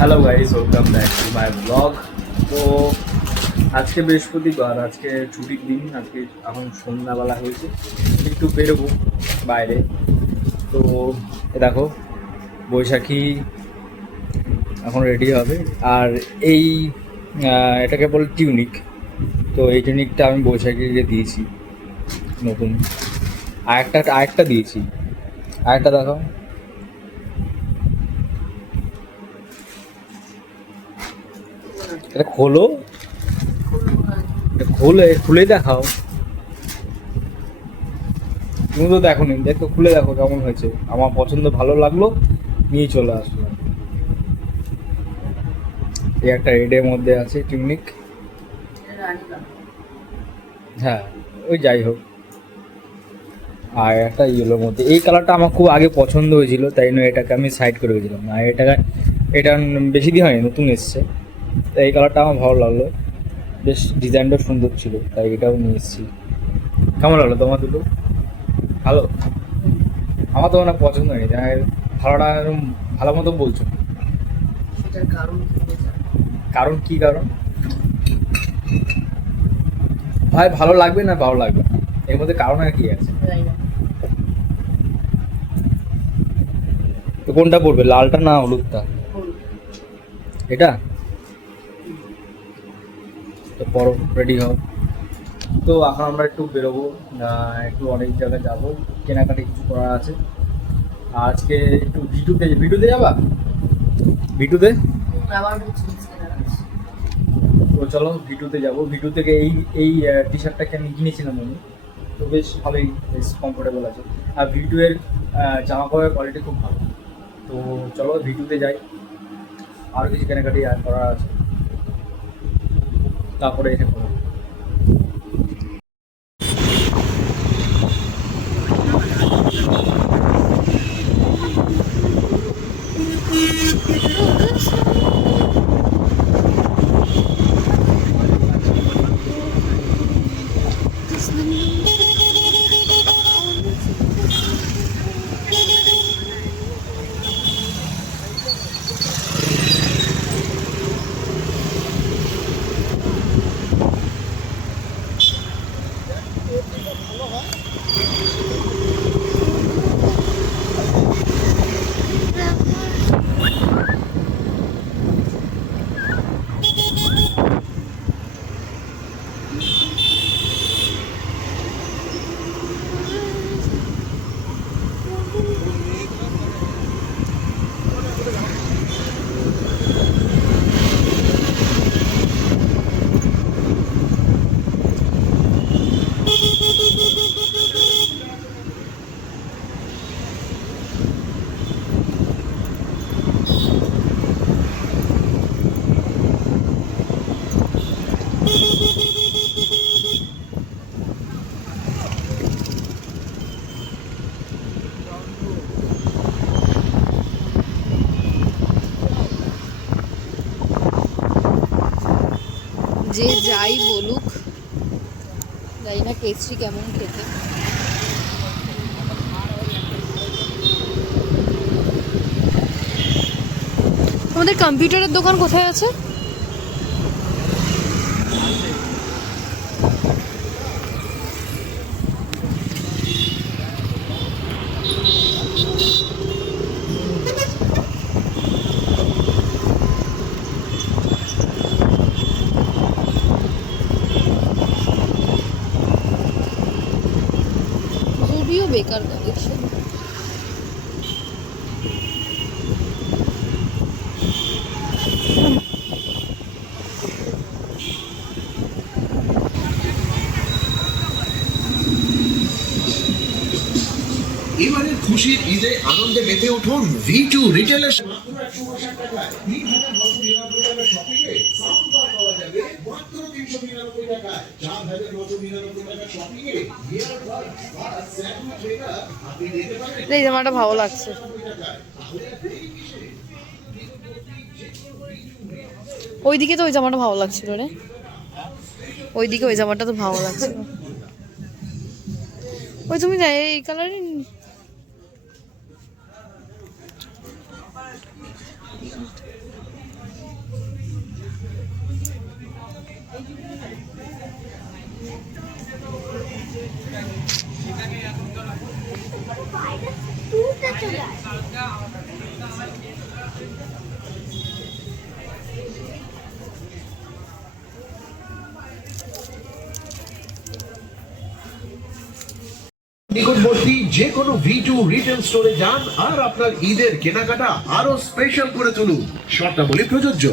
Hello guys, welcome back to my blog. তো আজকে বৃহস্পতিবার, আজকে ছুটির দিন। আজকে এখন সন্ধ্যাবেলা হয়েছে, একটু বেরোবো বাইরে। তো দেখো, বৈশাখী এখন রেডি হবে। আর এই এটাকে বলে টিউনিক। তো এই টিউনিকটা আমি বৈশাখীকে দিয়েছি নতুন। আরেকটা দিয়েছি, আরেকটা দেখো। এটা খোলো, খুলে দেখাও। তুমি তো দেখো নি, দেখো খুলে দেখো কেমন হয়েছে। আমার পছন্দ, ভালো লাগলো, নিয়ে চলে আসলাম। এই একটা রেডের মধ্যে আছে টিউনিক। হ্যাঁ, ওই যাই হোক। আর একটা ইয়েলোর মধ্যে, এই কালারটা আমার খুব আগে পছন্দ হয়েছিল, তাই জন্য এটাকে আমি সাইড করে গেছিলাম। আর এটা বেশি দিন হয়নি, নতুন এসছে। তাই এই কালারটা আমার ভালো লাগলো, বেশ ডিজাইনটা সুন্দর ছিল, তাই এটাও নিয়ে এসেছি। কেমন লাগলো তোমার দুটো? ভালো? আমার তো মানে পছন্দ হয়নি, ভালোটা ভালো মতো বলছো। কারণ কি কারণ? ভাই ভালো লাগবে না ভালো লাগবে না, এর মধ্যে কারণ আর কি আছে? তো কোনটা পড়বে, লালটা না হলুদটা? এটা তো পরো, রেডি হও। তো এখন আমরা একটু বেরোবো, একটু অনেক জায়গায় যাবো, কেনাকাটি কিছু করার আছে। আজকে একটু ভিটুতে যাবা? ভিটুতে, তো চলো ভিটুতে যাবো। ভিটু থেকে এই টি শার্টটাকে আমি কিনেছিলাম আমি, তো বেশ ভালোই, বেশ কমফোর্টেবল আছে। আর ভিটু এর জামা কাপড়ের কোয়ালিটি খুব ভালো। তো চলো ভিটুতে যাই, আরও কিছু কেনাকাটি করার আছে, তারপরে এসে করবো। যে যাই বলুক, জানি না কেসরি কেমন খেতে। আমাদের কম্পিউটারের দোকান কোথায় আছে? জুডিও বেকার কালেকশন। এবারের খুশির ঈদে আনন্দে মেতে উঠুন V2 রিটেলের এই জামাটা ভালো লাগছে। ওইদিকে তো ওই জামাটা ভালো লাগছিল রে, ওইদিকে ওই জামাটা তো ভালো লাগছিল। ওই তুমি যাই এই কালারের। নিকটবর্তী যে কোনো V2 রিটেল স্টোরে যান আর আপনার ঈদের কেনাকাটা আরো স্পেশাল করে তুলুন। শর্তাবলী প্রযোজ্য।